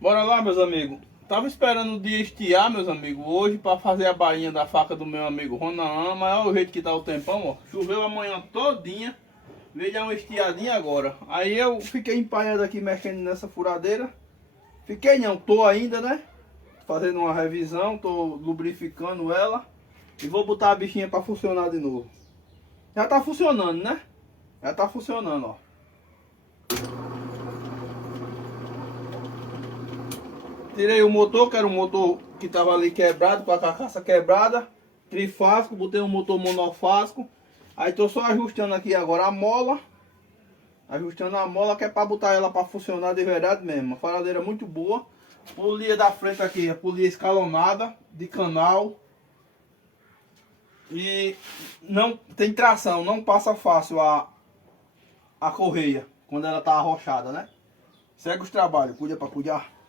Bora lá, meus amigos. Tava esperando o dia estiar, meus amigos, hoje para fazer a bainha da faca do meu amigo Ronan. Mas olha o jeito que tá o tempão, ó. Choveu a manhã todinha, veio dar uma estiadinha agora. Aí eu fiquei empalhado aqui mexendo nessa furadeira. Fiquei não, tô ainda, né? Fazendo uma revisão, tô lubrificando ela. E vou botar a bichinha para funcionar de novo. Já tá funcionando, né? Já tá funcionando, ó. Tirei o motor, que era o motor que tava ali quebrado, com a carcaça quebrada. Trifásico, botei um motor monofásico. Aí tô só ajustando aqui agora a mola. Ajustando a mola, que é para botar ela para funcionar de verdade mesmo. Uma furadeira muito boa. Polia da frente aqui, a polia escalonada, de canal. E não tem tração, não passa fácil a correia, quando ela tá arrochada, né? Segue os trabalhos, cuida para cuidar.